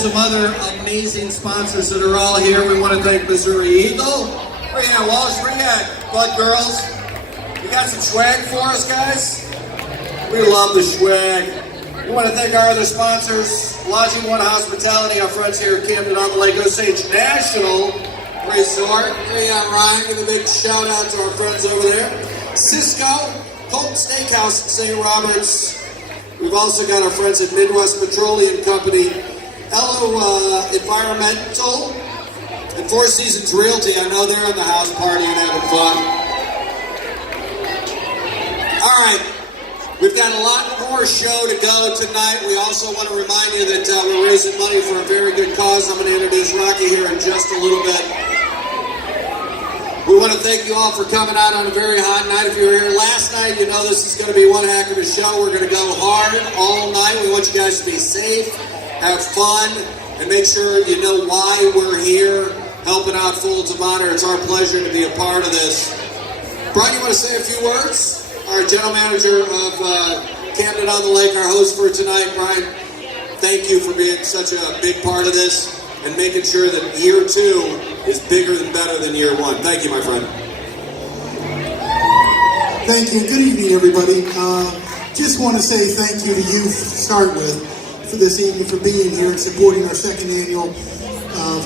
Some other amazing sponsors that are all here. We want to thank Missouri Eagle. Where you at, Walsh? Where you at, Bud Girls? You got some swag for us, guys? We love the swag. We want to thank our other sponsors, Lodging One Hospitality, our friends here at Camden on the Lake, Osage National Resort. Where you at, Ryan? Give a big shout out to our friends over there. Cisco, Colton Steakhouse in St. Roberts. We've also got our friends at Midwest Petroleum Company, Hello Environmental, and Four Seasons Realty. I know they're in the house partying and having fun. All right, we've got a lot more show to go tonight. We also want to remind you that we're raising money for a very good cause. I'm going to introduce Rocky here in just a little bit. We want to thank you all for coming out on a very hot night. If you were here last night, you know this is going to be one heck of a show. We're going to go hard all night. We want you guys to be safe, have fun, and make sure you know why we're here helping out Folds of Honor. It's our pleasure to be a part of this. Brian, you want to say a few words? Our general manager of Camden on the Lake, our host for tonight. Brian, thank you for being such a big part of this and making sure that year 2 is bigger and better than year 1. Thank you, my friend. Thank you. Good evening, everybody. Just want to say thank you to you to start with for this evening, for being here and supporting our second annual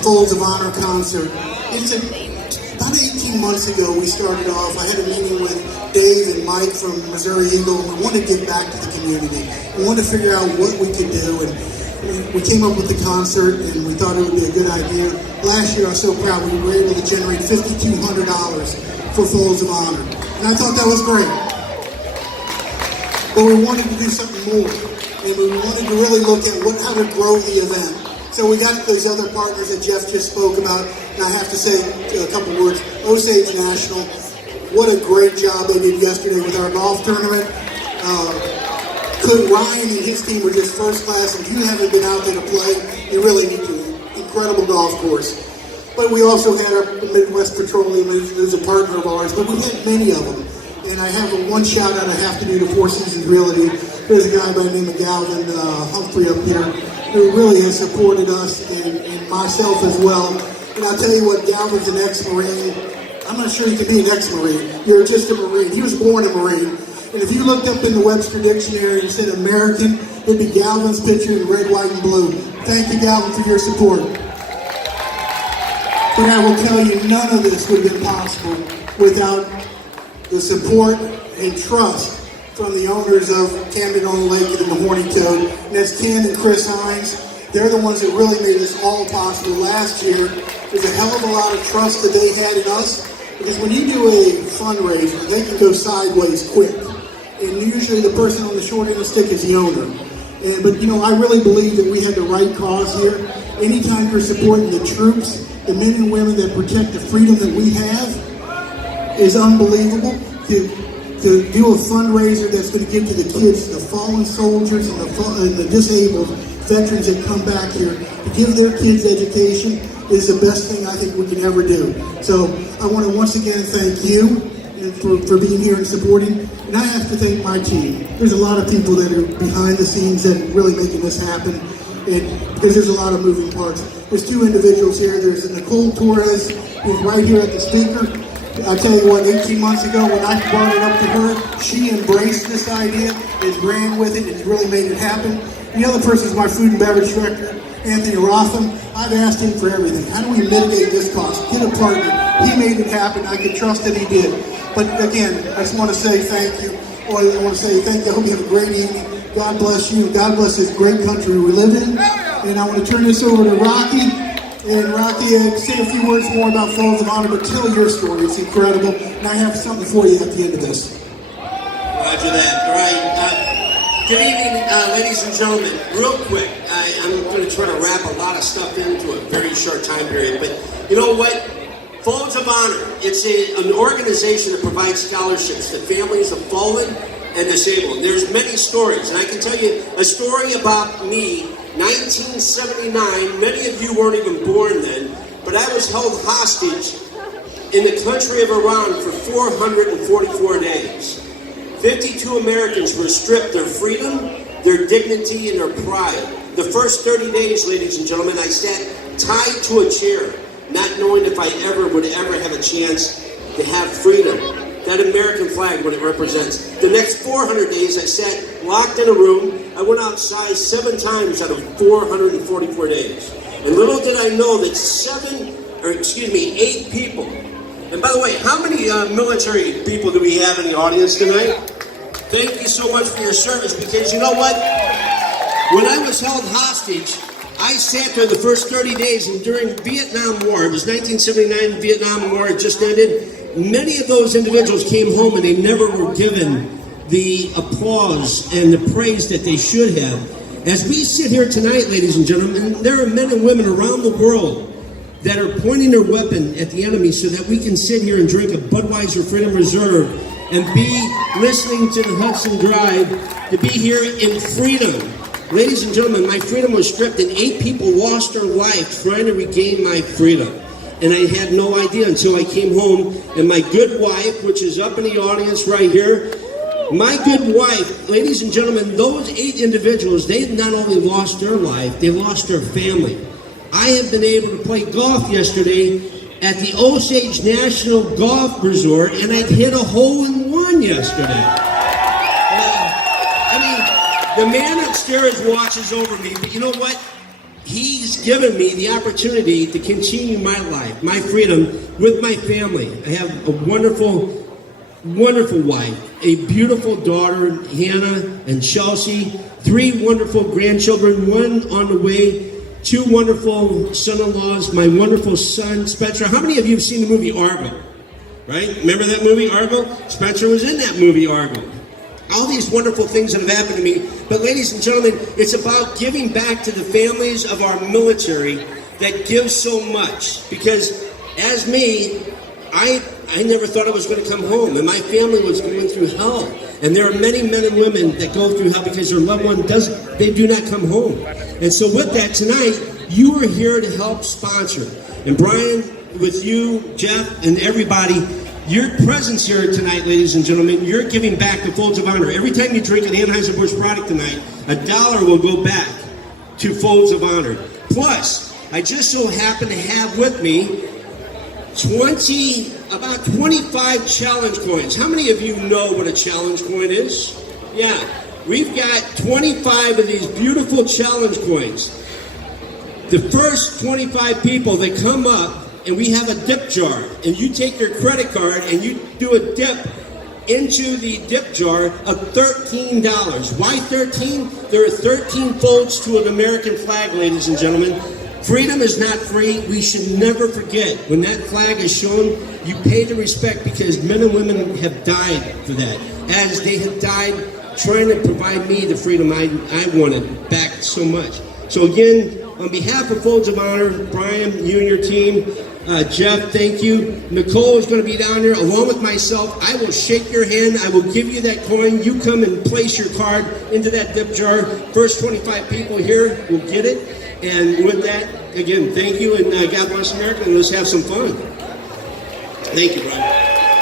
Folds of Honor concert. About 18 months ago, we started off. I had a meeting with Dave and Mike from Missouri Eagle. We wanted to give back to the community. We wanted to figure out what we could do, and we came up with the concert, and we thought it would be a good idea. Last year, I was so proud we were able to generate $5,200 for Folds of Honor, and I thought that was great. But we wanted to do something more, and we wanted to really look at how to grow the event. So we got those other partners that Jeff just spoke about, and I have to say a couple words. Osage National, what a great job they did yesterday with our golf tournament. Ryan and his team were just first class. If you haven't been out there to play, you really need to. Incredible golf course. But we also had our Midwest Petroleum, who's a partner of ours, but we had many of them. And I have one shout out I have to do to Four Seasons Realty. There's a guy by the name of Galvin Humphrey up here who really has supported us and myself as well. And I'll tell you what, Galvin's an ex-Marine. I'm not sure you can be an ex-Marine. You're just a Marine. He was born a Marine. And if you looked up in the Webster Dictionary and said American, it'd be Galvin's picture in red, white, and blue. Thank you, Galvin, for your support. But I will tell you, none of this would have been possible without the support and trust from the owners of Camden on the Lake and the Horny Toad. And that's Ken and Chris Hines. They're the ones that really made this all possible last year. There's a hell of a lot of trust that they had in us, because when you do a fundraiser, they can go sideways quick. And usually the person on the short end of the stick is the owner. But you know, I really believe that we had the right cause here. Anytime you're supporting the troops, the men and women that protect the freedom that we have, is unbelievable. To do a fundraiser that's going to give to the kids, the fallen soldiers and the disabled veterans that come back here, to give their kids education is the best thing I think we can ever do. So I want to once again thank you for being here and supporting. And I have to thank my team. There's a lot of people that are behind the scenes that are really making this happen. And because there's a lot of moving parts. There's 2 individuals here. There's Nicole Torres, who's right here at the speaker. I tell you what, 18 months ago when I brought it up to her, she embraced this idea, and ran with it, and really made it happen. The other person is my food and beverage director, Anthony Rotham. I've asked him for everything. How do we mitigate this cost? Get a partner. He made it happen. I could trust that he did. But again, I just want to say thank you. I want to say thank you. I hope you have a great evening. God bless you. God bless this great country we live in. And I want to turn this over to Rocky. And Rocky, say a few words more about Folds of Honor, but tell your story. It's incredible. And I have something for you at the end of this. Roger that. All right. Good evening, ladies and gentlemen. Real quick, I'm going to try to wrap a lot of stuff into a very short time period. But you know what? Folds of Honor, it's an organization that provides scholarships to families of fallen and disabled. There's many stories, and I can tell you a story about me. 1979, many of you weren't even born then, but I was held hostage in the country of Iran for 444 days. 52 Americans were stripped their freedom, their dignity, and their pride. The first 30 days, ladies and gentlemen, I sat tied to a chair, not knowing if I would ever have a chance to have freedom. That American flag, what it represents. The next 400 days, I sat locked in a room. I went outside 7 times out of 444 days. And little did I know that 8 people. And by the way, how many military people do we have in the audience tonight? Thank you so much for your service, because you know what? When I was held hostage, I sat there the first 30 days, and during Vietnam War, it was 1979, Vietnam War had just ended. Many of those individuals came home and they never were given the applause and the praise that they should have. As we sit here tonight, ladies and gentlemen, there are men and women around the world that are pointing their weapon at the enemy so that we can sit here and drink a Budweiser Freedom Reserve and be listening to the Hudson Drive, to be here in freedom. Ladies and gentlemen, my freedom was stripped and 8 people lost their life trying to regain my freedom. And I had no idea until I came home, and my good wife, which is up in the audience right here, my good wife, ladies and gentlemen, those 8 individuals, they not only lost their life, they lost their family. I have been able to play golf yesterday at the Osage National Golf Resort, and I hit a hole-in-one yesterday. The man upstairs watches over me, but you know what? He's given me the opportunity to continue my life, my freedom, with my family. I have a wonderful, wonderful wife, a beautiful daughter, Hannah and Chelsea, 3 wonderful grandchildren, 1 on the way, 2 wonderful son-in-laws, my wonderful son, Spencer. How many of you have seen the movie Argo? Right? Remember that movie, Argo? Spencer was in that movie, Argo. All these wonderful things that have happened to me. But ladies and gentlemen, it's about giving back to the families of our military that give so much. Because as me, I never thought I was going to come home. And my family was going through hell. And there are many men and women that go through hell because their loved one they do not come home. And so with that, tonight, you are here to help sponsor. And Brian, with you, Jeff, and everybody, your presence here tonight, ladies and gentlemen, you're giving back to Folds of Honor. Every time you drink an Anheuser-Busch product tonight, $1 will go back to Folds of Honor. Plus, I just so happen to have with me about 25 challenge coins. How many of you know what a challenge coin is? Yeah, we've got 25 of these beautiful challenge coins. The first 25 people that come up, and we have a dip jar, and you take your credit card and you do a dip into the dip jar of $13. Why 13? There are 13 folds to an American flag, ladies and gentlemen. Freedom is not free. We should never forget. When that flag is shown, you pay the respect, because men and women have died for that. As they have died trying to provide me the freedom I wanted back so much. So again, on behalf of Folds of Honor, Brian, you and your team, Jeff, thank you. Nicole is going to be down there along with myself. I will shake your hand. I will give you that coin. You come and place your card into that dip jar. First 25 people here will get it. And with that, again, thank you, and God bless America, and let's have some fun. Thank you, Brian.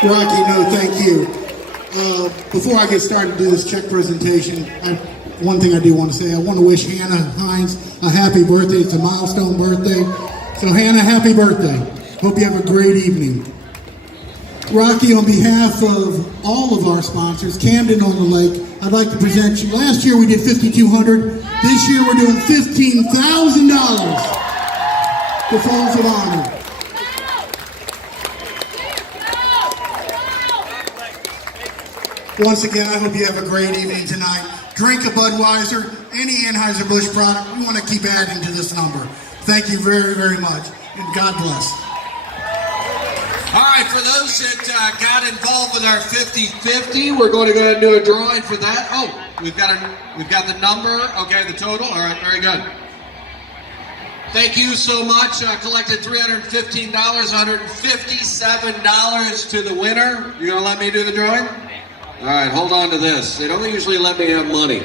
Rocky, no, thank you. Before I get started to do this check presentation, one thing I do want to say, I want to wish Hannah Hines a happy birthday. It's a milestone birthday. So Hannah, happy birthday. Hope you have a great evening. Rocky, on behalf of all of our sponsors, Camden on the Lake, I'd like to present you. Last year we did $5,200. This year we're doing $15,000 to Folds of Honor. Once again, I hope you have a great evening tonight. Drink a Budweiser, any Anheuser-Busch product. We want to keep adding to this number. Thank you very, very much, and God bless. All right, for those that got involved with our 50-50, we're going to go ahead and do a drawing for that. Oh, we've got the number. Okay, the total. All right, very good. Thank you so much. Collected $315, $157 to the winner. You gonna let me do the drawing? All right, hold on to this. They don't usually let me have money.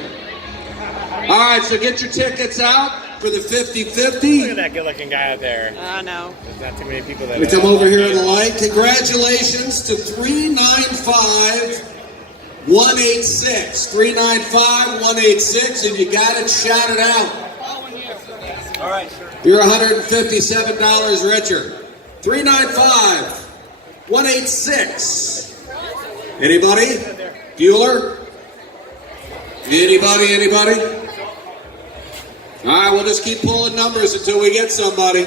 All right, so get your tickets out for the 50-50. Look at that good-looking guy out there. No. There's not too many people that. We come over here in the light. Congratulations to 395-186. 395-186. If you got it, shout it out. All right. You're $157 richer. 395-186. Anybody? Bueller? Anybody? All right, we'll just keep pulling numbers until we get somebody.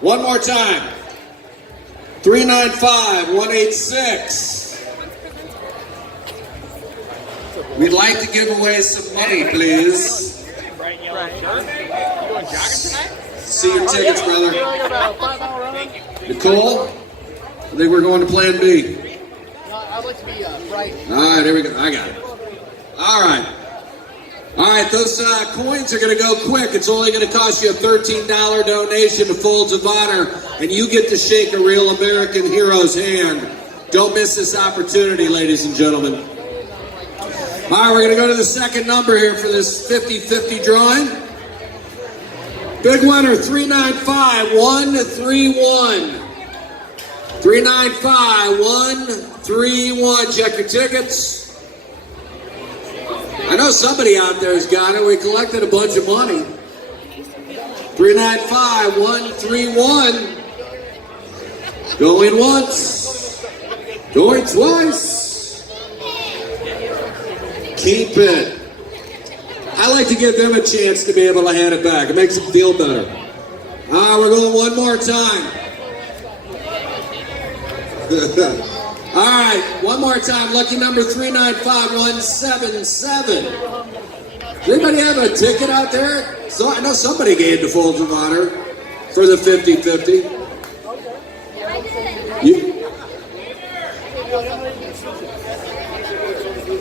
One more time. 395-186. We'd like to give away some money, please. Bright yellow shirt. You going jogging tonight? See your tickets, brother. Like about a 5-mile run? Nicole? I think we're going to Plan B. No, I'd like to be bright. All right, here we go. I got it. All right. All right, those coins are going to go quick. It's only going to cost you a $13 donation to Folds of Honor, and you get to shake a real American hero's hand. Don't miss this opportunity, ladies and gentlemen. All right, we're going to go to the second number here for this 50-50 drawing. Big winner, 395-131. 395-131. Check your tickets. I know somebody out there's got it. We collected a bunch of money. 395-131. Going once. Going twice. Keep it. I like to give them a chance to be able to hand it back. It makes them feel better. All right, we're going one more time. All right, one more time. Lucky number 395-177. Does anybody have a ticket out there? So I know somebody gave to Folds of Honor for the 50-50.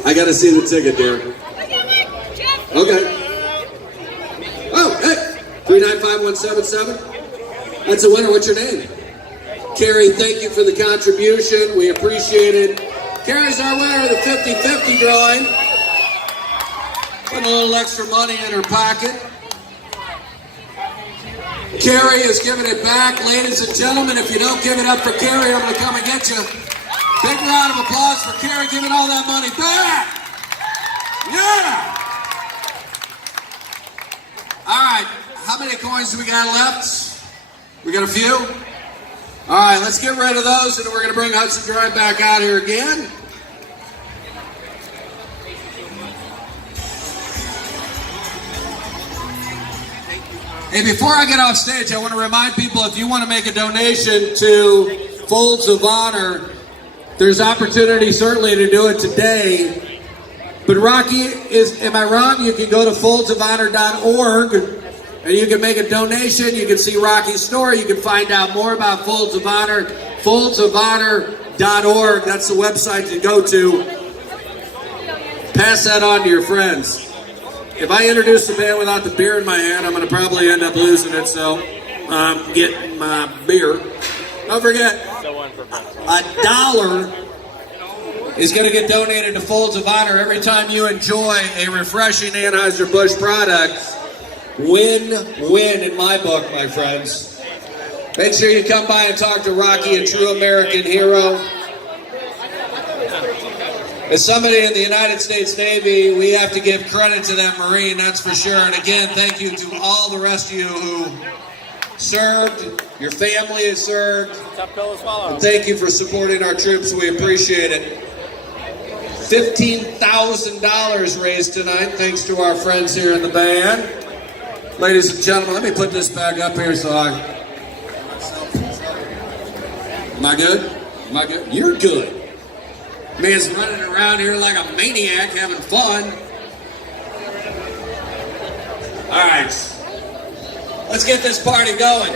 I got to see the ticket, dear. Okay. Oh, hey, 395-177. That's a winner. What's your name? Carrie, thank you for the contribution. We appreciate it. Carrie's our winner of the 50-50 drawing. Put a little extra money in her pocket. Carrie is giving it back. Ladies and gentlemen, if you don't give it up for Carrie, I'm going to come and get you. Big round of applause for Carrie giving all that money back. Yeah. All right, how many coins do we got left? We got a few? All right, let's get rid of those, and we're going to bring Hudson Drive back out here again. Hey, before I get off stage, I want to remind people, if you want to make a donation to Folds of Honor, there's opportunity certainly to do it today. But Rocky, am I wrong? You can go to foldsofhonor.org and you can make a donation. You can see Rocky's story. You can find out more about Folds of Honor. Foldsofhonor.org. That's the website to go to. Pass that on to your friends. If I introduce the band without the beer in my hand, I'm going to probably end up losing it. So I'm getting my beer. Don't forget, $1 is going to get donated to Folds of Honor every time you enjoy a refreshing Anheuser-Busch product. Win-win in my book, my friends. Make sure you come by and talk to Rocky, a true American hero. As somebody in the United States Navy, we have to give credit to that Marine, that's for sure. And again, thank you to all the rest of you who served, your family has served. And thank you for supporting our troops. We appreciate it. $15,000 raised tonight, thanks to our friends here in the band. Ladies and gentlemen, let me put this back up here so I... Am I good? Am I good? You're good. Man's running around here like a maniac having fun. All right. Let's get this party going,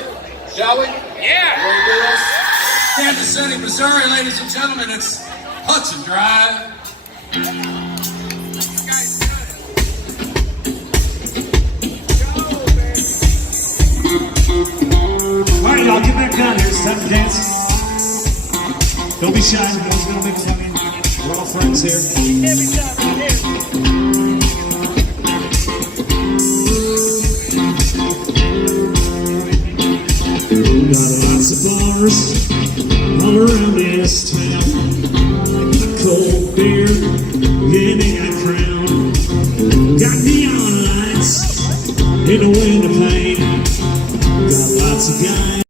shall we? Yeah! Ready to do this? Kansas City, Missouri, ladies and gentlemen, it's Hudson Drive. All right, y'all, get back down here. It's time to dance. Don't be shy. Nobody's gonna make fun of you. We're all friends here. Got lots of bars all around this town. Cold beer, yeah, they got Crown. Got neon lights in the window pane. lots of guys.